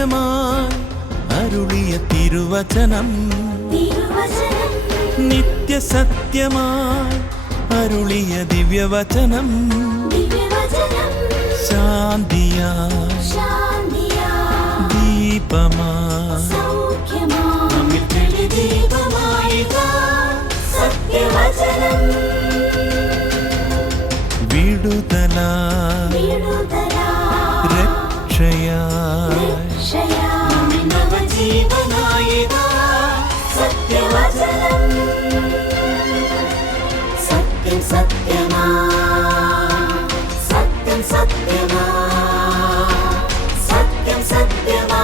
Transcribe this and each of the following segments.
സത്യമായി അരുളിയ തിരുവചനം, നിത്യസത്യമായി അരുളിയ ദിവ്യവചനം, ശാന്തിയായി ദീപമായി വിടുതലായി രക്ഷയായി സത്യവചനം സത്യം സത്യമാ സത്യം സത്യമാ സത്യം സത്യമാ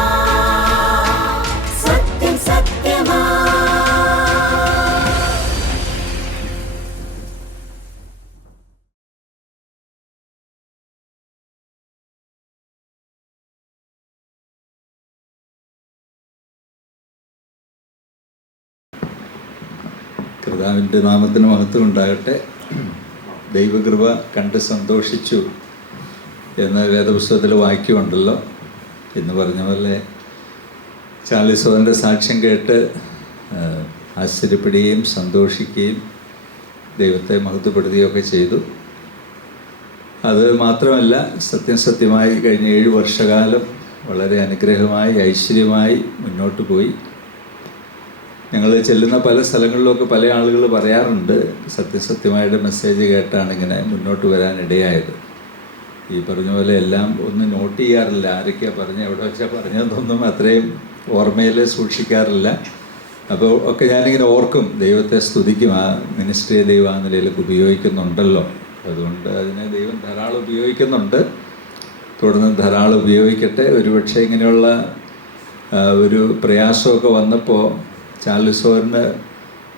സത്യം സത്യമാ. കർത്താവിൻ്റെ നാമത്തിന് മഹത്വം ഉണ്ടാകട്ടെ. ദൈവകൃപ കണ്ട് സന്തോഷിച്ചു എന്ന വേദപുസ്തകത്തിൽ വാക്യമുണ്ടല്ലോ. എന്ന് പറഞ്ഞ പോലെ ചാർലിസോൻ്റെ സാക്ഷ്യം കേട്ട് ആശ്ചര്യപ്പെടുകയും സന്തോഷിക്കുകയും ദൈവത്തെ മഹത്വപ്പെടുത്തുകയൊക്കെ ചെയ്തു. അത് മാത്രമല്ല, സത്യമായി കഴിഞ്ഞ 7 വർഷകാലം വളരെ അനുഗ്രഹമായി ഐശ്വര്യമായി മുന്നോട്ട് പോയി. ഞങ്ങൾ ചെല്ലുന്ന പല സ്ഥലങ്ങളിലൊക്കെ പല ആളുകൾ പറയാറുണ്ട്, സത്യമായിട്ട് മെസ്സേജ് കേട്ടാണ് ഇങ്ങനെ മുന്നോട്ട് വരാനിടയായത്. ഈ പറഞ്ഞ പോലെ എല്ലാം ഒന്നും നോട്ട് ചെയ്യാറില്ല, ആരൊക്കെയാണ് പറഞ്ഞത്, എവിടെ വെച്ചാൽ പറഞ്ഞതൊന്നും അത്രയും ഓർമ്മയിൽ സൂക്ഷിക്കാറില്ല. അപ്പോൾ ഒക്കെ ഞാനിങ്ങനെ ഓർക്കും, ദൈവത്തെ സ്തുതിക്കും. ആ മിനിസ്ട്രിയെ ദൈവം ആ നിലയിലൊക്കെ ഉപയോഗിക്കുന്നുണ്ടല്ലോ. അതുകൊണ്ട് അതിനെ ദൈവം ധാരാളം ഉപയോഗിക്കുന്നുണ്ട്, തുടർന്ന് ധാരാളം ഉപയോഗിക്കട്ടെ. ഒരുപക്ഷെ ഇങ്ങനെയുള്ള ഒരു പ്രയാസമൊക്കെ വന്നപ്പോൾ ചാർലിസോറിന്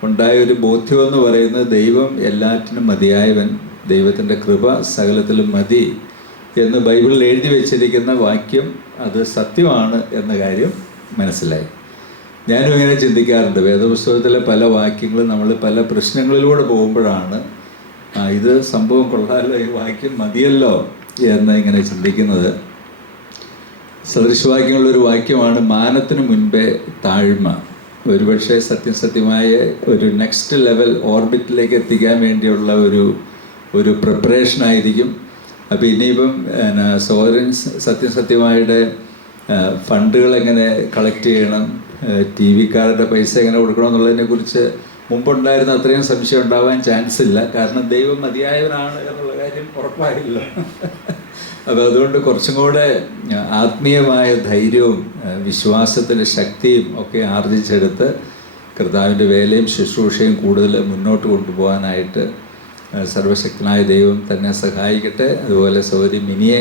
ഉണ്ടായ ഒരു ബോധ്യമെന്ന് പറയുന്നത്, ദൈവം എല്ലാറ്റിനും മതിയായവൻ, ദൈവത്തിൻ്റെ കൃപ സകലത്തിലും മതി എന്ന് ബൈബിളിൽ എഴുതി വെച്ചിരിക്കുന്ന വാക്യം അത് സത്യമാണ് എന്ന കാര്യം മനസ്സിലായി. ഞാനും ഇങ്ങനെ ചിന്തിക്കാറുണ്ട്, വേദപുസ്തകത്തിലെ പല വാക്യങ്ങളും നമ്മൾ പല പ്രശ്നങ്ങളിലൂടെ പോകുമ്പോഴാണ് ഇത് സംഭവം കൊള്ളാമല്ലോ, ഈ വാക്യം മതിയല്ലോ എന്ന് ഇങ്ങനെ ചിന്തിക്കുന്നത്. സദൃശവാക്യമുള്ളൊരു വാക്യമാണ്, മാനത്തിന് മുൻപേ താഴ്മ. ഒരുപക്ഷെ സത്യമായ ഒരു നെക്സ്റ്റ് ലെവൽ ഓർബിറ്റിലേക്ക് എത്തിക്കാൻ വേണ്ടിയുള്ള ഒരു പ്രിപ്പറേഷനായിരിക്കും. അപ്പോൾ ഇനിയിപ്പം സോവറിൻ സത്യമായുടെ ഫണ്ടുകൾ എങ്ങനെ കളക്ട് ചെയ്യണം, ടി വിക്കാരുടെ പൈസ എങ്ങനെ കൊടുക്കണം എന്നുള്ളതിനെക്കുറിച്ച് മുമ്പുണ്ടായിരുന്ന അത്രയും സംശയം ഉണ്ടാവാൻ ചാൻസ് ഇല്ല. കാരണം ദൈവം മതിയായവനാണ് എന്നുള്ള കാര്യം ഉറപ്പായില്ല. അപ്പോൾ അതുകൊണ്ട് കുറച്ചും കൂടെ ആത്മീയമായ ധൈര്യവും വിശ്വാസത്തിൻ്റെ ശക്തിയും ഒക്കെ ആർജിച്ചെടുത്ത് കർത്താവിൻ്റെ വേലയും ശുശ്രൂഷയും കൂടുതൽ മുന്നോട്ട് കൊണ്ടുപോകാനായിട്ട് സർവശക്തനായ ദൈവം തന്നെ സഹായിക്കട്ടെ. അതുപോലെ സൗരി മിനിയെ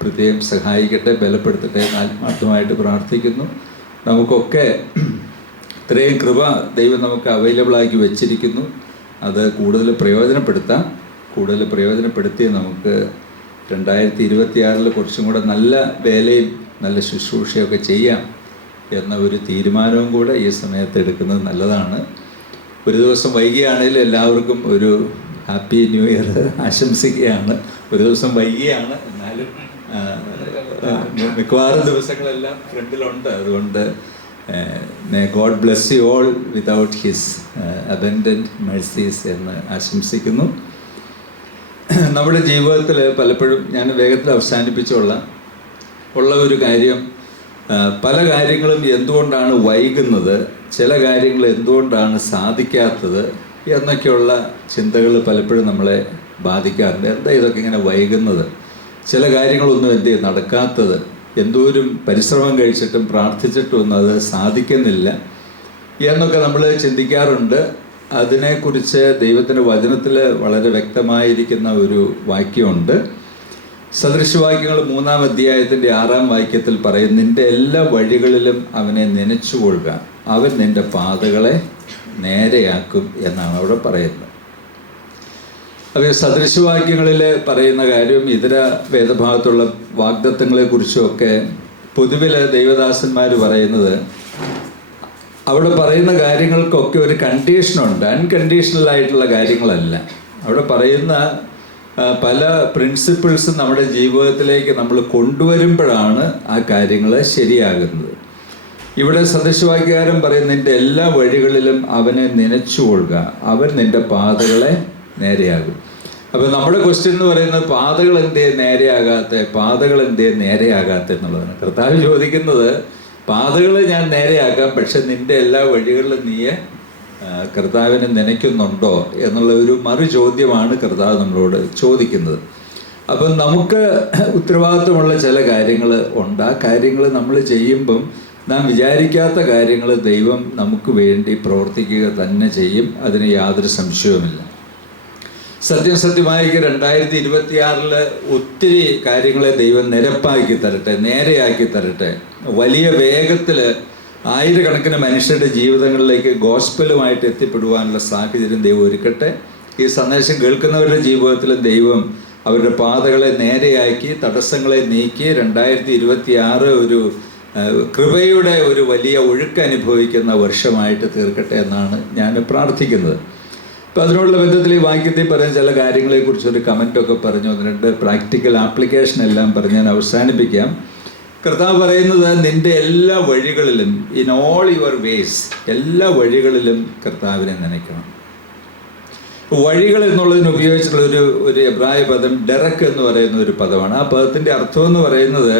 പ്രത്യേകം സഹായിക്കട്ടെ, ബലപ്പെടുത്തട്ടെ എന്ന് ആത്മാർത്ഥമായിട്ട് പ്രാർത്ഥിക്കുന്നു. നമുക്കൊക്കെ ഇത്രയും കൃപ ദൈവം നമുക്ക് അവൈലബിളാക്കി വെച്ചിരിക്കുന്നു. അത് കൂടുതൽ പ്രയോജനപ്പെടുത്തി നമുക്ക് 2026 കുറച്ചും കൂടെ നല്ല വേലയും നല്ല ശുശ്രൂഷയൊക്കെ ചെയ്യാം എന്ന ഒരു തീരുമാനവും കൂടെ ഈ സമയത്ത് എടുക്കുന്നത് നല്ലതാണ്. ഒരു ദിവസം വൈകിയാണെങ്കിൽ എല്ലാവർക്കും ഒരു ഹാപ്പി ന്യൂ ഇയർ ആശംസിക്കുകയാണ്. ഒരു ദിവസം വൈകിയാണ്, എന്നാലും മിക്കവാറും ദിവസങ്ങളെല്ലാം ഫ്രണ്ടിലുണ്ട്. അതുകൊണ്ട് may God bless you all without his abundant mercies എന്ന് ആശംസിക്കുന്നു. നമ്മുടെ ജീവിതത്തിൽ പലപ്പോഴും ഞാൻ വേഗത്തിൽ അവസാനിപ്പിച്ചുള്ള ഒരു കാര്യം, പല കാര്യങ്ങളും എന്തുകൊണ്ടാണ് വൈകുന്നത്, ചില കാര്യങ്ങൾ എന്തുകൊണ്ടാണ് സാധിക്കാത്തത് എന്നൊക്കെയുള്ള ചിന്തകൾ പലപ്പോഴും നമ്മളെ ബാധിക്കാറുണ്ട്. എന്താ ഇതൊക്കെ ഇങ്ങനെ വൈകുന്നത്, ചില കാര്യങ്ങളൊന്നും നടക്കാത്തത്, എന്തോരം പരിശ്രമം കഴിച്ചിട്ടും പ്രാർത്ഥിച്ചിട്ടും ഒന്നും അത് സാധിക്കുന്നില്ല എന്നൊക്കെ നമ്മൾ ചിന്തിക്കാറുണ്ട്. അതിനെക്കുറിച്ച് ദൈവത്തിൻ്റെ വചനത്തിൽ വളരെ വ്യക്തമായിരിക്കുന്ന ഒരു വാക്യമുണ്ട്. സദൃശവാക്യങ്ങൾ 3-ാം അധ്യായത്തിൻ്റെ 6-ാം വാക്യത്തിൽ പറയും, നിൻ്റെ എല്ലാ വഴികളിലും അവനെ നനച്ചുകൊള്ളുക, അവൻ നിൻ്റെ പാതകളെ നേരെയാക്കും എന്നാണ് അവിടെ പറയുന്നത്. അപ്പോൾ സദൃശവാക്യങ്ങളിൽ പറയുന്ന കാര്യവും ഇതര വേദഭാഗത്തുള്ള വാഗ്ദത്തങ്ങളെക്കുറിച്ചുമൊക്കെ പൊതുവിൽ ദൈവദാസന്മാർ പറയുന്നത്, അവിടെ പറയുന്ന കാര്യങ്ങൾക്കൊക്കെ ഒരു കണ്ടീഷനുണ്ട്. അൺകണ്ടീഷണൽ ആയിട്ടുള്ള കാര്യങ്ങളല്ല. അവിടെ പറയുന്ന പല പ്രിൻസിപ്പിൾസും നമ്മുടെ ജീവിതത്തിലേക്ക് നമ്മൾ കൊണ്ടുവരുമ്പോഴാണ് ആ കാര്യങ്ങൾ ശരിയാകുന്നത്. ഇവിടെ സദൃശവാക്യകാരൻ പറയുന്ന നിൻ്റെ എല്ലാ വഴികളിലും അവനെ നനച്ചുകൊള്ളുക, അവൻ നിൻ്റെ പാതകളെ നേരെയാകും. അപ്പോൾ നമ്മുടെ ക്വസ്റ്റ്യൻ എന്ന് പറയുന്നത് പാതകൾ എന്തേ നേരെയാകാത്ത എന്നുള്ളതാണ്. കർത്താവ് ചോദിക്കുന്നത് പാതകൾ ഞാൻ നേരെയാക്കാം, പക്ഷെ നിൻ്റെ എല്ലാ വഴികളിലും നീ കർത്താവിനെ നനയ്ക്കുന്നുണ്ടോ എന്നുള്ള ഒരു മറു ചോദ്യമാണ് കർത്താവ് നമ്മളോട് ചോദിക്കുന്നത്. അപ്പം നമുക്ക് ഉത്തരവാദിത്വമുള്ള ചില കാര്യങ്ങൾ ഉണ്ട്. ആ കാര്യങ്ങൾ നമ്മൾ ചെയ്യുമ്പം നാം വിചാരിക്കാത്ത കാര്യങ്ങൾ ദൈവം നമുക്ക് വേണ്ടി പ്രവർത്തിക്കുക തന്നെ ചെയ്യും, അതിന് യാതൊരു സംശയവുമില്ല. സത്യമായി 2026 ഒത്തിരി കാര്യങ്ങളെ ദൈവം നിരപ്പാക്കി തരട്ടെ, നേരെയാക്കി തരട്ടെ. വലിയ വേഗത്തിൽ ആയിരക്കണക്കിന് മനുഷ്യരുടെ ജീവിതങ്ങളിലേക്ക് ഗോസ്പലുമായിട്ട് എത്തിപ്പെടുവാനുള്ള സാഹചര്യം ദൈവം ഒരുക്കട്ടെ. ഈ സന്ദേശം കേൾക്കുന്നവരുടെ ജീവിതത്തിൽ ദൈവം അവരുടെ പാതകളെ നേരെയാക്കി, തടസ്സങ്ങളെ നീക്കി 2026 ഒരു കൃപയുടെ ഒരു വലിയ ഒഴുക്ക് അനുഭവിക്കുന്ന വർഷമായിട്ട് തീർക്കട്ടെ എന്നാണ് ഞാൻ പ്രാർത്ഥിക്കുന്നത്. അപ്പോൾ അതിനുള്ള ബന്ധത്തിൽ ഈ വാക്യത്തിൽ പറയുന്ന ചില കാര്യങ്ങളെക്കുറിച്ചൊരു കമൻറ്റൊക്കെ പറഞ്ഞു, 1-2 പ്രാക്ടിക്കൽ ആപ്ലിക്കേഷൻ എല്ലാം പറഞ്ഞ് ഞാൻ അവസാനിപ്പിക്കാം. കർത്താവ് പറയുന്നത് നിൻ്റെ എല്ലാ വഴികളിലും, ഇൻ ഓൾ യുവർ വേസ്, എല്ലാ വഴികളിലും കർത്താവിനെ നനയ്ക്കണം. വഴികൾ എന്നുള്ളതിന് ഉപയോഗിച്ചിട്ടുള്ള ഒരു എബ്രായ പദം ഡെറക്ക് എന്ന് പറയുന്ന ഒരു പദമാണ്. ആ പദത്തിൻ്റെ അർത്ഥം എന്ന് പറയുന്നത്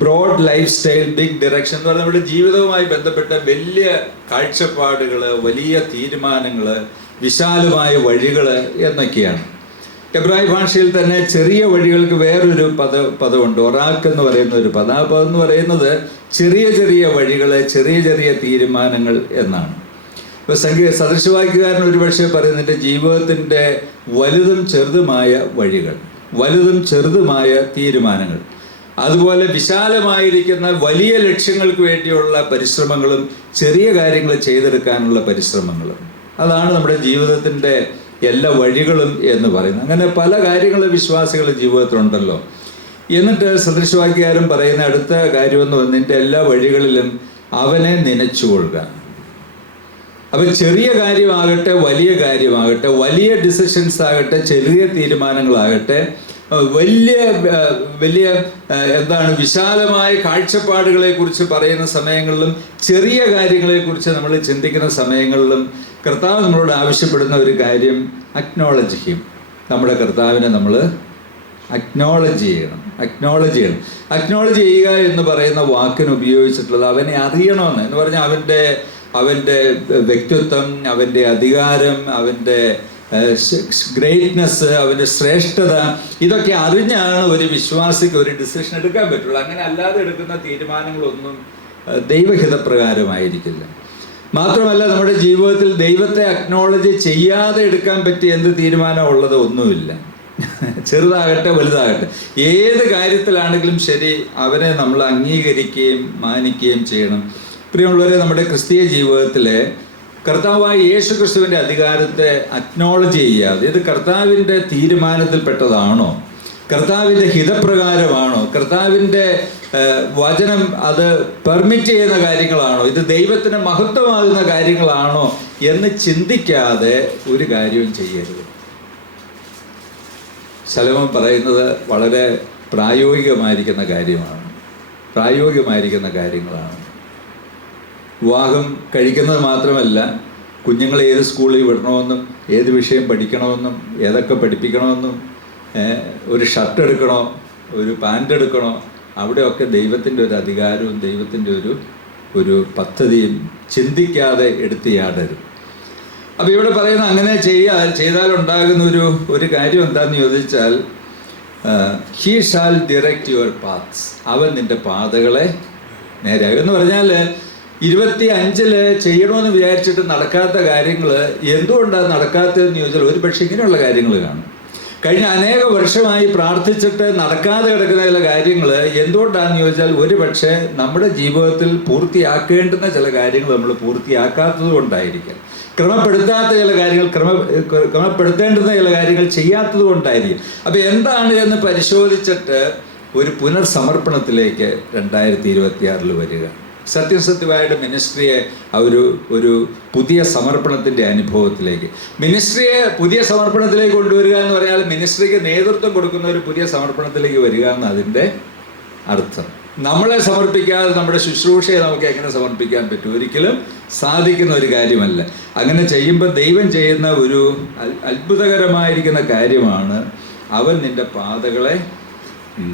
broad life style, big direction എന്ന് പറഞ്ഞാൽ നമ്മുടെ ജീവിതവുമായി ബന്ധപ്പെട്ട വലിയ കാഴ്ചപ്പാടുകൾ, വലിയ തീരുമാനങ്ങൾ, വിശാലമായ വഴികൾ എന്നൊക്കെയാണ്. എബ്രായ ഭാഷയിൽ തന്നെ ചെറിയ വഴികൾക്ക് വേറൊരു പദമുണ്ട്, ഒറാക്ക് എന്ന് പറയുന്ന ഒരു പദം. ആ പദം എന്ന് പറയുന്നത് ചെറിയ ചെറിയ വഴികൾ, ചെറിയ ചെറിയ തീരുമാനങ്ങൾ എന്നാണ്. ഇപ്പോൾ സദൃശവാക്യകാരൻ ഒരുപക്ഷെ പറയുന്നതിൻ്റെ ജീവിതത്തിൻ്റെ വലുതും ചെറുതുമായ വഴികൾ, വലുതും ചെറുതുമായ തീരുമാനങ്ങൾ, അതുപോലെ വിശാലമായിരിക്കുന്ന വലിയ ലക്ഷ്യങ്ങൾക്ക് വേണ്ടിയുള്ള പരിശ്രമങ്ങളും ചെറിയ കാര്യങ്ങൾ ചെയ്തെടുക്കാനുള്ള പരിശ്രമങ്ങളും, അതാണ് നമ്മുടെ ജീവിതത്തിൻ്റെ എല്ലാ വഴികളും എന്ന് പറയുന്നത്. അങ്ങനെ പല കാര്യങ്ങൾ വിശ്വാസികളുടെ ജീവിതത്തിലുണ്ടല്ലോ. എന്നിട്ട് സദൃശവാക്യകാരൻ പറയുന്ന അടുത്ത കാര്യമെന്ന് പറഞ്ഞാൽ നിൻ്റെ എല്ലാ വഴികളിലും അവനെ നനച്ചുകൊള്ളുക. അപ്പം ചെറിയ കാര്യമാകട്ടെ, വലിയ കാര്യമാകട്ടെ, വലിയ ഡിസിഷൻസ് ആകട്ടെ, ചെറിയ തീരുമാനങ്ങളാകട്ടെ, വലിയ എന്താണ് വിശാലമായ കാഴ്ചപ്പാടുകളെക്കുറിച്ച് പറയുന്ന സമയങ്ങളിലും ചെറിയ കാര്യങ്ങളെക്കുറിച്ച് നമ്മൾ ചിന്തിക്കുന്ന സമയങ്ങളിലും കർത്താവ് നമ്മളോട് ആവശ്യപ്പെടുന്ന ഒരു കാര്യം അക്നോളജ് ചെയ്യും. നമ്മുടെ കർത്താവിനെ നമ്മൾ അക്നോളജ് ചെയ്യണം. അക്നോളജ് ചെയ്യുക എന്ന് പറയുന്ന വാക്കിന് ഉപയോഗിച്ചിട്ടുള്ളത് അവനെ അറിയണമെന്ന് എന്ന് പറഞ്ഞാൽ അവൻ്റെ വ്യക്തിത്വം, അവൻ്റെ അധികാരം, അവൻ്റെ ഗ്രേറ്റ്നെസ്, അവൻ്റെ ശ്രേഷ്ഠത, ഇതൊക്കെ അറിഞ്ഞാണ് ഒരു വിശ്വാസിക്ക് ഒരു ഡിസിഷൻ എടുക്കാൻ പറ്റുള്ളൂ. അങ്ങനെ അല്ലാതെ എടുക്കുന്ന തീരുമാനങ്ങളൊന്നും ദൈവഹിതപ്രകാരമായിരിക്കില്ല. മാത്രമല്ല നമ്മുടെ ജീവിതത്തിൽ ദൈവത്തെ അക്നോളജ് ചെയ്യാതെ എടുക്കാൻ പറ്റിയ എന്ത് തീരുമാനമുള്ളത് ഒന്നുമില്ല. ചെറുതാകട്ടെ വലുതാകട്ടെ, ഏത് കാര്യത്തിലാണെങ്കിലും ശരി അവനെ നമ്മൾ അംഗീകരിക്കുകയും മാനിക്കുകയും ചെയ്യണം. പ്രിയമുള്ളവരെ, നമ്മുടെ ക്രിസ്തീയ ജീവിതത്തിലെ കർത്താവായ യേശു ക്രിസ്തുവിൻ്റെ അധികാരത്തെ അക്നോളജ് ചെയ്യാതെ ഇത് കർത്താവിൻ്റെ തീരുമാനത്തിൽപ്പെട്ടതാണോ, കർത്താവിൻ്റെ ഹിതപ്രകാരമാണോ, കർത്താവിൻ്റെ വചനം അത് പെർമിറ്റ് ചെയ്യുന്ന കാര്യങ്ങളാണോ, ഇത് ദൈവത്തിന് മഹത്വമാകുന്ന കാര്യങ്ങളാണോ എന്ന് ചിന്തിക്കാതെ ഒരു കാര്യവും ചെയ്യരുത്. ശലോമോൻ പറയുന്നത് വളരെ പ്രായോഗികമായിരിക്കുന്ന കാര്യങ്ങളാണ്. വിവാഹം കഴിക്കുന്നത് മാത്രമല്ല, കുഞ്ഞുങ്ങളെ ഏത് സ്കൂളിൽ വിടണമെന്നും, ഏത് വിഷയം പഠിക്കണമെന്നും, ഏതൊക്കെ പഠിപ്പിക്കണമെന്നും, ഒരു ഷർട്ട് എടുക്കണോ, ഒരു പാൻ്റ് എടുക്കണോ, അവിടെയൊക്കെ ദൈവത്തിൻ്റെ ഒരു അധികാരവും ദൈവത്തിൻ്റെ ഒരു പദ്ധതിയും ചിന്തിക്കാതെ എടുത്ത് ചാടരുത്. അപ്പോൾ ഇവിടെ പറയുന്ന അങ്ങനെ ചെയ്താലുണ്ടാകുന്ന ഒരു കാര്യം എന്താണെന്ന് ചോദിച്ചാൽ, he shall direct your paths, അവൻ നിൻ്റെ പാതകളെ നേരെയാകും എന്ന് പറഞ്ഞാൽ 25 ചെയ്യണമെന്ന് വിചാരിച്ചിട്ട് നടക്കാത്ത കാര്യങ്ങൾ എന്തുകൊണ്ടാണ് നടക്കാത്തതെന്ന് ചോദിച്ചാൽ ഒരു പക്ഷേ ഇങ്ങനെയുള്ള കാര്യങ്ങൾ കാണും. കഴിഞ്ഞ അനേക വർഷമായി പ്രാർത്ഥിച്ചിട്ട് നടക്കാതെ കിടക്കുന്ന ചില കാര്യങ്ങൾ എന്തുകൊണ്ടാണെന്ന് ചോദിച്ചാൽ ഒരു പക്ഷേ നമ്മുടെ ജീവിതത്തിൽ പൂർത്തിയാക്കേണ്ടുന്ന ചില കാര്യങ്ങൾ നമ്മൾ പൂർത്തിയാക്കാത്തത് കൊണ്ടായിരിക്കും. ക്രമപ്പെടുത്താത്ത ചില കാര്യങ്ങൾ ക്രമപ്പെടുത്തേണ്ടുന്ന ചില കാര്യങ്ങൾ ചെയ്യാത്തത് കൊണ്ടായിരിക്കും. അപ്പോൾ എന്താണ് എന്ന് പരിശോധിച്ചിട്ട് ഒരു പുനർസമർപ്പണത്തിലേക്ക് 2026 വരിക. സത്യസത്യമായിട്ട് മിനിസ്ട്രിയെ ഒരു പുതിയ സമർപ്പണത്തിൻ്റെ അനുഭവത്തിലേക്ക്, മിനിസ്ട്രിയെ പുതിയ സമർപ്പണത്തിലേക്ക് കൊണ്ടുവരിക എന്ന് പറഞ്ഞാൽ മിനിസ്ട്രിക്ക് നേതൃത്വം കൊടുക്കുന്ന ഒരു പുതിയ സമർപ്പണത്തിലേക്ക് വരിക എന്ന് അതിൻ്റെ അർത്ഥം. നമ്മളെ സമർപ്പിക്കാതെ നമ്മുടെ ശുശ്രൂഷയെ നമുക്ക് എങ്ങനെ സമർപ്പിക്കാൻ പറ്റും? ഒരിക്കലും സാധിക്കുന്ന ഒരു കാര്യമല്ല. അങ്ങനെ ചെയ്യുമ്പോൾ ദൈവം ചെയ്യുന്ന ഒരു അത്ഭുതകരമായിരിക്കുന്ന കാര്യമാണ്, അവൻ നിൻ്റെ പാതകളെ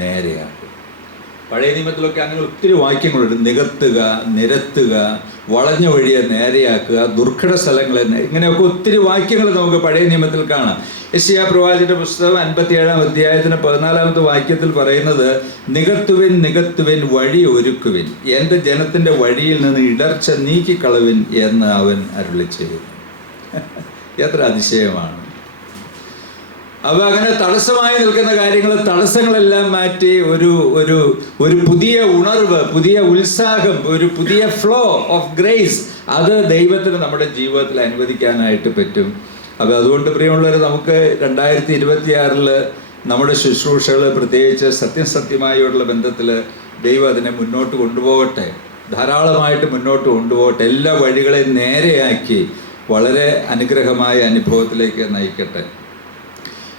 നേരെയാക്കും. പഴയ നിയമത്തിലൊക്കെ അങ്ങനെ ഒത്തിരി വാക്യങ്ങളുണ്ട്. നികത്തുക, നിരത്തുക, വളഞ്ഞ വഴിയെ നേരെയാക്കുക, ദുർഘട സ്ഥലങ്ങളെ, ഇങ്ങനെയൊക്കെ ഒത്തിരി വാക്യങ്ങൾ നമുക്ക് പഴയ നിയമത്തിൽ കാണാം. യെശയ്യാ പ്രവാചകന്റെ പുസ്തകം 57-ാം അധ്യായത്തിന് 14-ാമത്തെ വാക്യത്തിൽ പറയുന്നത്, നികത്തുവിൻ നികത്തുവിൻ വഴി ഒരുക്കുവിൻ, എൻ്റെ ജനത്തിൻ്റെ വഴിയിൽ നിന്ന് ഇടർച്ച നീക്കിക്കളവിൻ എന്ന് അവൻ അരുളി ചെയ്തു. എത്ര അതിശയമാണ്! അപ്പോൾ അങ്ങനെ തടസ്സമായി നിൽക്കുന്ന കാര്യങ്ങൾ, തടസ്സങ്ങളെല്ലാം മാറ്റി ഒരു പുതിയ ഉണർവ്, പുതിയ ഉത്സാഹം, ഒരു പുതിയ ഫ്ലോ ഓഫ് ഗ്രേസ്, അത് ദൈവത്തിന് നമ്മുടെ ജീവിതത്തിൽ അനുവദിക്കാനായിട്ട് പറ്റും. അപ്പോൾ അതുകൊണ്ട് പ്രിയമുള്ളവർ, നമുക്ക് 2026 നമ്മുടെ ശുശ്രൂഷകൾ, പ്രത്യേകിച്ച് സത്യമായുള്ള ബന്ധത്തിൽ ദൈവം അതിനെ മുന്നോട്ട് കൊണ്ടുപോകട്ടെ, ധാരാളമായിട്ട് മുന്നോട്ട് കൊണ്ടുപോകട്ടെ, എല്ലാ വഴികളെയും നേരെയാക്കി വളരെ അനുഗ്രഹമായ അനുഭവത്തിലേക്ക് നയിക്കട്ടെ.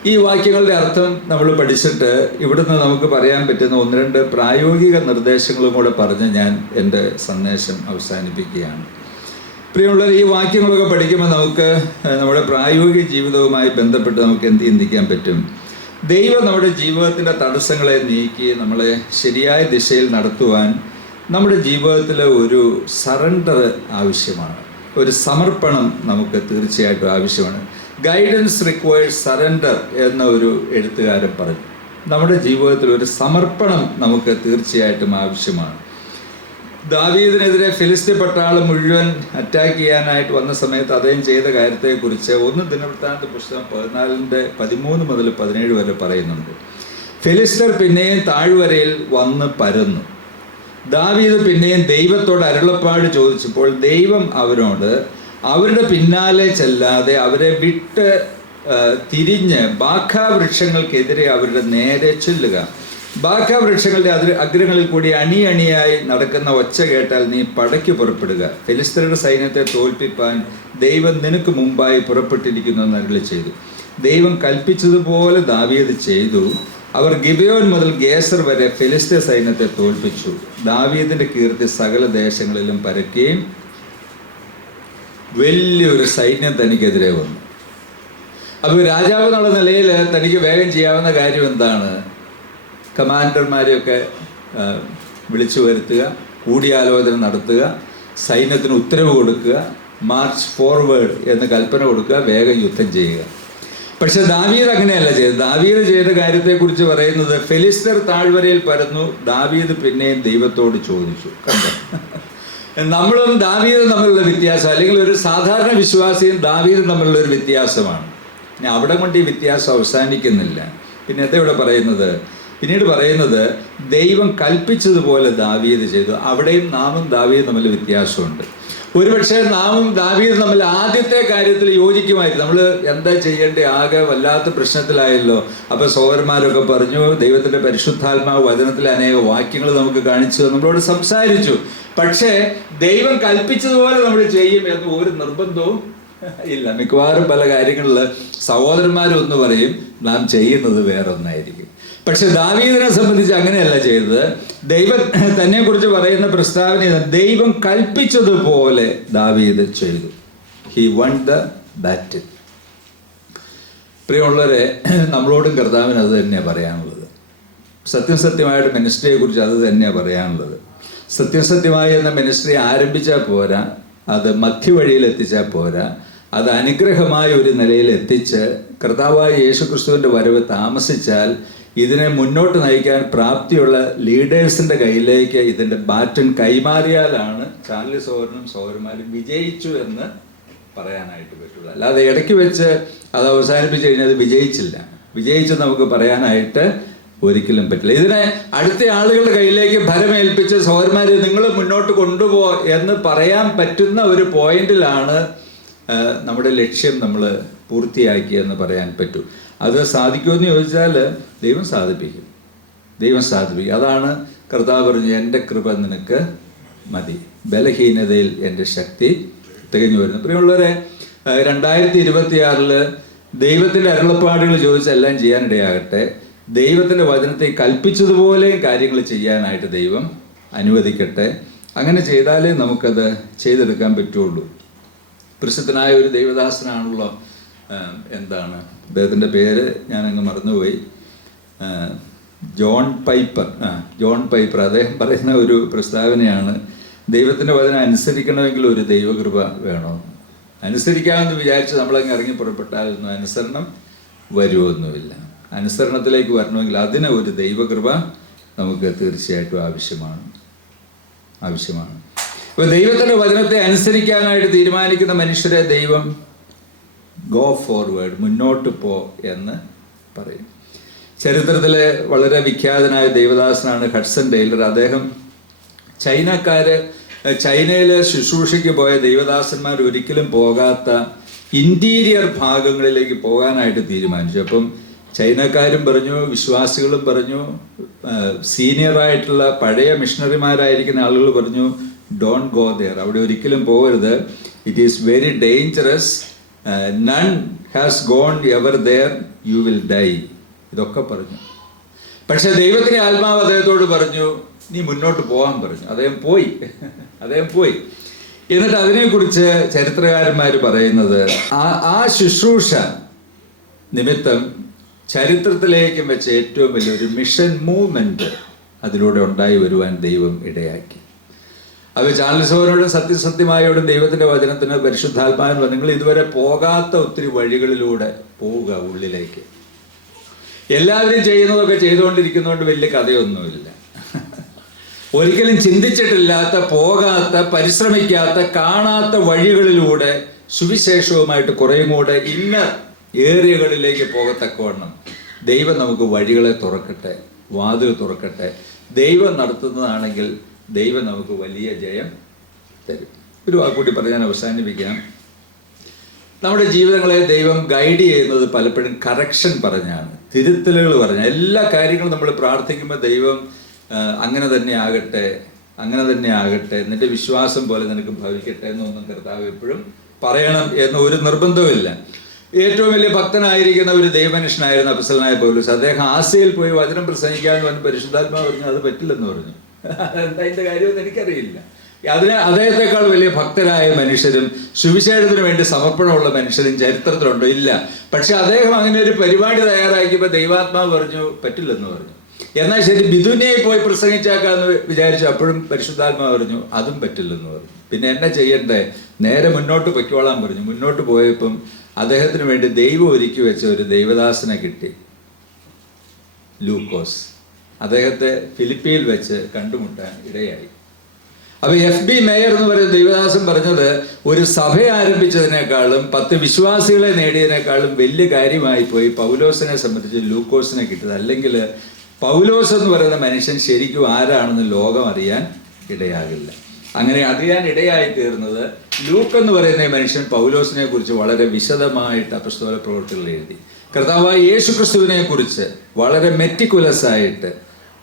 ഈ വാക്യങ്ങളുടെ അർത്ഥം നമ്മൾ പഠിച്ചിട്ട് ഇവിടുന്ന് നമുക്ക് പറയാൻ പറ്റുന്ന 1-2 പ്രായോഗിക നിർദ്ദേശങ്ങളും കൂടെ പറഞ്ഞ് ഞാൻ എൻ്റെ സന്ദേശം അവസാനിപ്പിക്കുകയാണ്. പ്രിയമുള്ളവർ, ഈ വാക്യങ്ങളൊക്കെ പഠിക്കുമ്പോൾ നമുക്ക് നമ്മുടെ പ്രായോഗിക ജീവിതവുമായി ബന്ധപ്പെട്ട് നമുക്ക് എന്ത് ചിന്തിക്കാൻ പറ്റും? ദൈവം നമ്മുടെ ജീവിതത്തിൻ്റെ തടസ്സങ്ങളെ നീക്കി നമ്മളെ ശരിയായ ദിശയിൽ നടത്തുവാൻ നമ്മുടെ ജീവിതത്തിൽ ഒരു സറണ്ടർ ആവശ്യമാണ്, ഒരു സമർപ്പണം നമുക്ക് തീർച്ചയായിട്ടും ആവശ്യമാണ്. ഗൈഡൻസ് റിക്വയർഡ് സറണ്ടർ എന്ന ഒരു എഴുത്തുകാരൻ പറഞ്ഞു. നമ്മുടെ ജീവിതത്തിൽ ഒരു സമർപ്പണം നമുക്ക് തീർച്ചയായിട്ടും ആവശ്യമാണ്. ദാവീദിനെതിരെ ഫിലിസ്ത്യ പട്ടാളം മുഴുവൻ അറ്റാക്ക് ചെയ്യാനായിട്ട് വന്ന സമയത്ത് അദ്ദേഹം ചെയ്ത കാര്യത്തെക്കുറിച്ച് 1 ദിനവൃത്താന്ത പുസ്തകം 14-13 മുതൽ 17 വരെ പറയുന്നുണ്ട്. ഫിലിസ്ത്യർ പിന്നെയും താഴ്വരയിൽ വന്ന് പരന്നു. ദാവീദ് പിന്നെയും ദൈവത്തോട് അരുളപ്പാട് ചോദിച്ചപ്പോൾ ദൈവം അവരോട് അവരുടെ പിന്നാലെ ചെല്ലാതെ അവരെ വിട്ട് തിരിഞ്ഞ് ബാഖാവൃക്ഷങ്ങൾക്കെതിരെ അവരുടെ നേരെ ചെല്ലുക. ബാഖാവൃക്ഷങ്ങളുടെ അഗ്രങ്ങളിൽ കൂടി അണിയായി നടക്കുന്ന ഒച്ച കേട്ടാൽ നീ പടയ്ക്ക് പുറപ്പെടുക. ഫിലിസ്ത്യരുടെ സൈന്യത്തെ തോൽപ്പിപ്പാൻ ദൈവം നിനക്ക് മുമ്പായി പുറപ്പെട്ടിരിക്കുന്നു എന്ന് അരുളി ചെയ്തു. ദൈവം കൽപ്പിച്ചതുപോലെ ദാവീദ് ചെയ്തു. അവർ ഗിബെയോൻ മുതൽ ഗേസർ വരെ ഫിലിസ്ത്യ സൈന്യത്തെ തോൽപ്പിച്ചു. ദാവീദിന്റെ കീർത്തി സകല ദേശങ്ങളിലും പരക്കുകയും വലിയൊരു സൈന്യം തനിക്കെതിരെ വന്നു. അപ്പോൾ രാജാവ് എന്നുള്ള നിലയിൽ തനിക്ക് വേഗം ചെയ്യാവുന്ന കാര്യം എന്താണ്? കമാൻഡർമാരെയൊക്കെ വിളിച്ചു വരുത്തുക, കൂടിയാലോചന നടത്തുക, സൈന്യത്തിന് ഉത്തരവ് കൊടുക്കുക, മാർച്ച് ഫോർവേഡ് എന്ന് കൽപ്പന കൊടുക്കുക, വേഗം യുദ്ധം ചെയ്യുക. പക്ഷെ ദാവീദ് അങ്ങനെയല്ല ചെയ്തത്. ദാവീദ് ചെയ്ത കാര്യത്തെക്കുറിച്ച് പറയുന്നത്, ഫിലിസ്ത്യർ താഴ്വരയിൽ പരന്നു, ദാവീദ് പിന്നെയും ദൈവത്തോട് ചോദിച്ചു. കണ്ടോ? നമ്മളും ദാവീദും തമ്മിലുള്ള വ്യത്യാസം, അല്ലെങ്കിൽ ഒരു സാധാരണ വിശ്വാസിയും ദാവീദും തമ്മിലുള്ള ഒരു വ്യത്യാസമാണ്. ഇനി അവിടെ കൊണ്ട് ഈ വ്യത്യാസം അവസാനിക്കുന്നില്ല. പിന്നീട് പറയുന്നത് ദൈവം കൽപ്പിച്ചതുപോലെ ദാവീദ് ചെയ്തു. അവിടെയും നാമും ദാവീദും തമ്മിൽ വ്യത്യാസമുണ്ട്. ഒരുപക്ഷെ നാമും ദാവീദും തമ്മിൽ ആദ്യത്തെ കാര്യത്തിൽ യോജിക്കുമായിരുന്നു. നമ്മൾ എന്താ ചെയ്യേണ്ടത്, ആകെ വല്ലാത്ത പ്രശ്നത്തിലായല്ലോ. അപ്പോൾ സഹോദരന്മാരൊക്കെ പറഞ്ഞു, ദൈവത്തിൻ്റെ പരിശുദ്ധാത്മാവ് വചനത്തിലെ അനേക വാക്യങ്ങൾ നമുക്ക് കാണിച്ചു, നമ്മളോട് സംസാരിച്ചു. പക്ഷേ ദൈവം കൽപ്പിച്ചതുപോലെ നമ്മൾ ചെയ്യും എന്ന് ഒരു നിർബന്ധവും ഇല്ല. മിക്കവാറും പല കാര്യങ്ങളിൽ സഹോദരന്മാരൊന്ന് പറയും, നാം ചെയ്യുന്നത് വേറൊന്നായിരിക്കും. പക്ഷെ ദാവീദിനെ സംബന്ധിച്ച് അങ്ങനെയല്ല ചെയ്തത്. ദൈവം തന്നെ കുറിച്ച് പറയുന്ന പ്രസ്താവന, ദൈവം കൽപ്പിച്ചതുപോലെ ദാവീദ് ചെയ്തു. He one the battle. പ്രിയമുള്ളവരെ, നമ്മളോടും കർത്താവിന് അത് തന്നെയാണ് പറയാനുള്ളത്. സത്യമായിട്ട് മിനിസ്ട്രിയെ കുറിച്ച് അത് തന്നെയാണ് പറയാനുള്ളത്. സത്യമായി എന്ന മിനിസ്ട്രി ആരംഭിച്ചാൽ പോരാ, അത് മധ്യവഴിയിൽ എത്തിച്ചാൽ പോരാ, അത് അനുഗ്രഹമായ ഒരു നിലയിൽ എത്തിച്ച് കർത്താവായ യേശുക്രിസ്തുവിൻ്റെ വരവ് താമസിച്ചാൽ ഇതിനെ മുന്നോട്ട് നയിക്കാൻ പ്രാപ്തിയുള്ള ലീഡേഴ്സിൻ്റെ കയ്യിലേക്ക് ഇതിൻ്റെ ബാറ്റൺ കൈമാറിയാലാണ് ചാർലി സഹോദരനും സഹോദരന്മാരും വിജയിച്ചു എന്ന് പറയാനായിട്ട് പറ്റുള്ളൂ. അല്ലാതെ ഇടയ്ക്ക് വെച്ച് അത് അവസാനിപ്പിച്ച് കഴിഞ്ഞാൽ അത് വിജയിച്ചു നമുക്ക് പറയാനായിട്ട് ഒരിക്കലും പറ്റില്ല. ഇതിനെ അടുത്ത ആളുകളുടെ കയ്യിലേക്ക് ഭരമേൽപ്പിച്ച് സഹോദരന്മാരെ നിങ്ങൾ മുന്നോട്ട് കൊണ്ടുപോ എന്ന് പറയാൻ പറ്റുന്ന ഒരു പോയിന്റിലാണ് നമ്മുടെ ലക്ഷ്യം നമ്മൾ പൂർത്തിയാക്കിയെന്ന് പറയാൻ പറ്റൂ. അത് സാധിക്കുമെന്ന് ചോദിച്ചാൽ ദൈവം സാധിപ്പിക്കും. അതാണ് കർത്താവ് പറഞ്ഞു, എൻ്റെ കൃപ നിനക്ക് മതി. ബലഹീനതയിൽ എൻ്റെ ശക്തി തികഞ്ഞു വരുന്നു. പ്രിയമുള്ളവരെ, 2026 ദൈവത്തിൻ്റെ അരുളപ്പാടുകൾ ചോദിച്ചെല്ലാം ചെയ്യാനിടയാകട്ടെ. ദൈവത്തിൻ്റെ വചനത്തെ കൽപ്പിച്ചതുപോലെ കാര്യങ്ങൾ ചെയ്യാനായിട്ട് ദൈവം അനുവദിക്കട്ടെ. അങ്ങനെ ചെയ്താലേ നമുക്കത് ചെയ്തെടുക്കാൻ പറ്റുള്ളൂ. പ്രസിദ്ധനായ ഒരു ദൈവദാസനാണല്ലോ, എന്താണ് അദ്ദേഹത്തിൻ്റെ പേര് ഞാനങ്ങ് മറന്നുപോയി, ജോൺ പൈപ്പർ. അദ്ദേഹം പറയുന്ന ഒരു പ്രസ്താവനയാണ്, ദൈവത്തിൻ്റെ വചനം അനുസരിക്കണമെങ്കിൽ ഒരു ദൈവകൃപ വേണോ. അനുസരിക്കാമെന്ന് വിചാരിച്ച് നമ്മളങ്ങ് ഇറങ്ങി പുറപ്പെട്ടാലൊന്നും അനുസരണം വരുമൊന്നുമില്ല. അനുസരണത്തിലേക്ക് വരണമെങ്കിൽ അതിന് ഒരു ദൈവകൃപ നമുക്ക് തീർച്ചയായിട്ടും ആവശ്യമാണ്. അപ്പോൾ ദൈവത്തിൻ്റെ വചനത്തെ അനുസരിക്കാനായിട്ട് തീരുമാനിക്കുന്ന മനുഷ്യരെ ദൈവം ഗോ ഫോർവേഡ്, മുന്നോട്ട് പോ എന്ന് പറയും. ചരിത്രത്തിലെ വളരെ വിഖ്യാതനായ ദൈവദാസനാണ് ഹഡ്സൺ ടെയ്ലർ. അദ്ദേഹം ചൈനയിൽ ശുശ്രൂഷയ്ക്ക് പോയ ദൈവദാസന്മാർ ഒരിക്കലും പോകാത്ത ഇൻറ്റീരിയർ ഭാഗങ്ങളിലേക്ക് പോകാനായിട്ട് തീരുമാനിച്ചു. അപ്പം ചൈനക്കാരും പറഞ്ഞു, വിശ്വാസികളും പറഞ്ഞു, സീനിയറായിട്ടുള്ള പഴയ മിഷണറിമാരായിരിക്കുന്ന ആളുകൾ പറഞ്ഞു, ഡോണ്ട് ഗോ ദെയർ, അവിടെ ഒരിക്കലും പോകരുത്, it is very dangerous, none has gone ever there, you will die. ഇതൊക്കെ പറഞ്ഞു. പക്ഷെ ദൈവത്തിൻ്റെ ആത്മാവ് അദ്ദേഹത്തോട് പറഞ്ഞു, നീ മുന്നോട്ട് പോകാൻ പറഞ്ഞു. അദ്ദേഹം പോയി. എന്നിട്ട് അതിനെക്കുറിച്ച് ചരിത്രകാരന്മാർ പറയുന്നത്, ആ ശുശ്രൂഷ നിമിത്തം ചരിത്രത്തിലേക്കും വെച്ച് ഏറ്റവും വലിയൊരു മിഷൻ മൂവ്മെൻറ്റ് അതിലൂടെ ഉണ്ടായി വരുവാൻ ദൈവം ഇടയാക്കി. അത് ചാൾസ് ഓവനോടും സത്യസത്യമായോടും ദൈവത്തിൻ്റെ വചനത്തിന് പരിശുദ്ധാത്മാവിന് നിങ്ങൾ ഇതുവരെ പോകാത്ത ഒത്തിരി വഴികളിലൂടെ പോവുക ഉള്ളിലേക്ക്. എല്ലാവരും ചെയ്യുന്നതൊക്കെ ചെയ്തുകൊണ്ടിരിക്കുന്നതുകൊണ്ട് വലിയ കഥയൊന്നുമില്ല. ഒരിക്കലും ചിന്തിച്ചിട്ടില്ലാത്ത, പോകാത്ത, പരിശ്രമിക്കാത്ത, കാണാത്ത വഴികളിലൂടെ സുവിശേഷവുമായിട്ട് കുറേയും കൂടെ ഇന്നർ ഏരിയകളിലേക്ക് പോകത്തക്കവണ്ണം ദൈവം നമുക്ക് വഴികളെ തുറക്കട്ടെ, വാതിൽ തുറക്കട്ടെ. ദൈവം നടത്തുന്നതാണെങ്കിൽ ദൈവം നമുക്ക് വലിയ ജയം തരും. ഒരു വാക്കുകൂടി പറഞ്ഞ് ഞാൻ അവസാനിപ്പിക്കാം. നമ്മുടെ ജീവിതങ്ങളെ ദൈവം ഗൈഡ് ചെയ്യുന്നത് പലപ്പോഴും കറക്ഷൻ പറഞ്ഞാണ്, തിരുത്തലുകൾ പറഞ്ഞാണ്. എല്ലാ കാര്യങ്ങളും നമ്മൾ പ്രാർത്ഥിക്കുമ്പോൾ ദൈവം അങ്ങനെ തന്നെ ആകട്ടെ, നിന്റെ വിശ്വാസം പോലെ നിനക്ക് ഭവിക്കട്ടെ എന്നൊന്നും കർത്താവ് എപ്പോഴും പറയണം എന്ന് ഒരു നിർബന്ധവുമില്ല. ഏറ്റവും വലിയ ഭക്തനായിരിക്കുന്ന ഒരു ദൈവമനുഷ്യനായിരുന്ന അപ്പോസ്തലനായ പൗലോസ്, അദ്ദേഹം ആസ്യയിൽ പോയി വചനം പ്രസംഗിക്കാമെന്ന് പറഞ്ഞ് പരിശുദ്ധാത്മാവ് പറഞ്ഞു അത് പറ്റില്ലെന്ന് പറഞ്ഞു. എന്താ അതിൻ്റെ കാര്യമെന്ന് എനിക്കറിയില്ല. അദ്ദേഹത്തെക്കാൾ വലിയ ഭക്തരായ മനുഷ്യരും സുവിശേഷത്തിന് വേണ്ടി സമർപ്പണമുള്ള മനുഷ്യരും ചരിത്രത്തിലുണ്ടോ? ഇല്ല. പക്ഷെ അദ്ദേഹം അങ്ങനെ ഒരു പരിപാടി തയ്യാറാക്കിയപ്പോൾ ദൈവാത്മാവ് പറഞ്ഞു പറ്റില്ലെന്ന് പറഞ്ഞു. എന്നാൽ ശരി, ബിദുനിയയിൽ പോയി പ്രസംഗിച്ചാക്കാന്ന് വിചാരിച്ചു, അപ്പോഴും പരിശുദ്ധാത്മാവ് പറഞ്ഞു അതും പറ്റില്ലെന്ന് പറഞ്ഞു. പിന്നെ എന്നെ ചെയ്യണ്ടേ? നേരെ മുന്നോട്ട് പൊയ്ക്കോളാൻ പറഞ്ഞു. മുന്നോട്ട് പോയപ്പം അദ്ദേഹത്തിന് വേണ്ടി ദൈവം ഒരുക്കി വെച്ച ഒരു ദൈവദാസനെ കിട്ടി, ലൂക്കോസ്. അദ്ദേഹത്തെ ഫിലിപ്പിയിൽ വെച്ച് കണ്ടുമുട്ടാൻ ഇടയായി. അപ്പോൾ FB മേയർ എന്ന് പറയുന്ന ദൈവദാസൻ പറഞ്ഞത്, ഒരു സഭ ആരംഭിച്ചതിനേക്കാളും 10 വിശ്വാസികളെ നേടിയതിനേക്കാളും വലിയ കാര്യമായി പോയി പൗലോസിനെ സംബന്ധിച്ച് ലൂക്കോസിനെ കിട്ടിയത്. അല്ലെങ്കിൽ പൗലോസ് എന്ന് പറയുന്ന മനുഷ്യൻ ശരിക്കും ആരാണെന്ന് ലോകം അറിയാൻ ഇടയാകില്ല. അങ്ങനെ അറിയാൻ ഇടയായി തീർന്നത് ലൂക്ക് എന്ന് പറയുന്ന മനുഷ്യൻ പൗലോസിനെ കുറിച്ച് വളരെ വിശദമായിട്ട് അപ്പസ്തോല പ്രവൃത്തികൾ എഴുതി. കർത്താവായ യേശുക്രിസ്തുവിനെ കുറിച്ച് വളരെ മെറ്റിക്കുലസ് ആയിട്ട്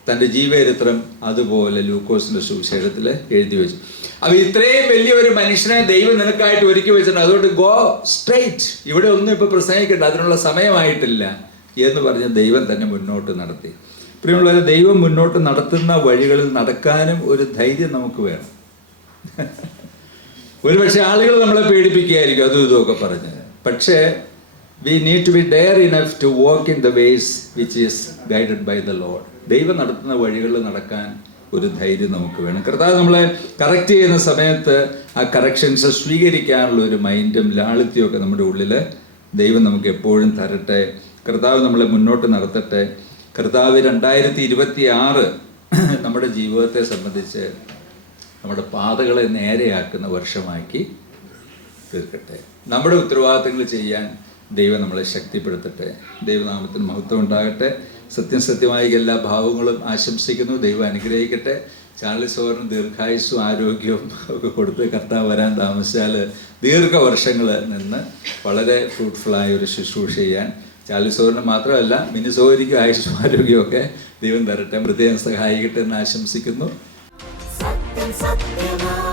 തൻ്റെ ജീവചരിത്രം അതുപോലെ ലൂക്കോസിൻ്റെ സുവിശേഷത്തിൽ എഴുതി വെച്ചു. അപ്പോൾ ഇത്രയും വലിയൊരു മനുഷ്യനെ ദൈവം നിനക്കായിട്ട് ഒരുക്കി വെച്ചിട്ടുണ്ട്. അതുകൊണ്ട് ഗോ സ്ട്രൈറ്റ്, ഇവിടെ ഒന്നും ഇപ്പോൾ പ്രസംഗിക്കണ്ട, അതിനുള്ള സമയമായിട്ടില്ല എന്ന് പറഞ്ഞ് ദൈവം തന്നെ മുന്നോട്ട് നടത്തി. പ്രിയമുള്ളവരെ, ദൈവം മുന്നോട്ട് നടത്തുന്ന വഴികളിൽ നടക്കാനും ഒരു ധൈര്യം നമുക്ക് വേണം. ഒരുപക്ഷെ ആളുകൾ നമ്മളെ പേടിപ്പിക്കുകയായിരിക്കും അതും ഇതുമൊക്കെ പറഞ്ഞത്. പക്ഷേ we need to be dare enough to walk in the ways which is guided by the Lord. ദൈവം നടത്തുന്ന വഴികളിൽ നടക്കാൻ ഒരു ധൈര്യം നമുക്ക് വേണം. കർത്താവ് നമ്മളെ കറക്റ്റ് ചെയ്യുന്ന സമയത്ത് ആ കറക്ഷൻസ് സ്വീകരിക്കാനുള്ള ഒരു മൈൻഡും ലാളിത്യവും ഒക്കെ നമ്മുടെ ഉള്ളിൽ ദൈവം നമുക്ക് എപ്പോഴും തരട്ടെ. കർത്താവ് നമ്മളെ മുന്നോട്ട് നടത്തട്ടെ. കർത്താവ് 2026 നമ്മുടെ ജീവിതത്തെ സംബന്ധിച്ച് നമ്മുടെ പാതകളെ നേരെയാക്കുന്ന വർഷമാക്കി തീർക്കട്ടെ. നമ്മുടെ ഉത്തരവാദിത്തങ്ങൾ ചെയ്യാൻ ദൈവം നമ്മളെ ശക്തിപ്പെടുത്തട്ടെ. ദൈവനാമത്തിന് മഹത്വം ഉണ്ടാകട്ടെ. സത്യമായി എല്ലാ ഭാവങ്ങളും ആശംസിക്കുന്നു. ദൈവം അനുഗ്രഹിക്കട്ടെ. ചാൾസ് ഓവറിന് ദീർഘായുസ്സും ആരോഗ്യവും ഒക്കെ കൊടുത്ത് കർത്താവ് വരാൻ താമസിച്ചാൽ ദീർഘവർഷങ്ങൾ നിന്ന് വളരെ ഫ്രൂട്ട്ഫുള്ളായ ഒരു ശുശ്രൂഷ ചെയ്യാൻ ചാൾസ് ഓവറിന് മാത്രമല്ല മിനിസോരിക്കും ആയുസ്സും ആരോഗ്യമൊക്കെ ദൈവം തരട്ടെ, പ്രത്യേകം സഹായിക്കട്ടെ എന്ന് ആശംസിക്കുന്നു. സത്യമാ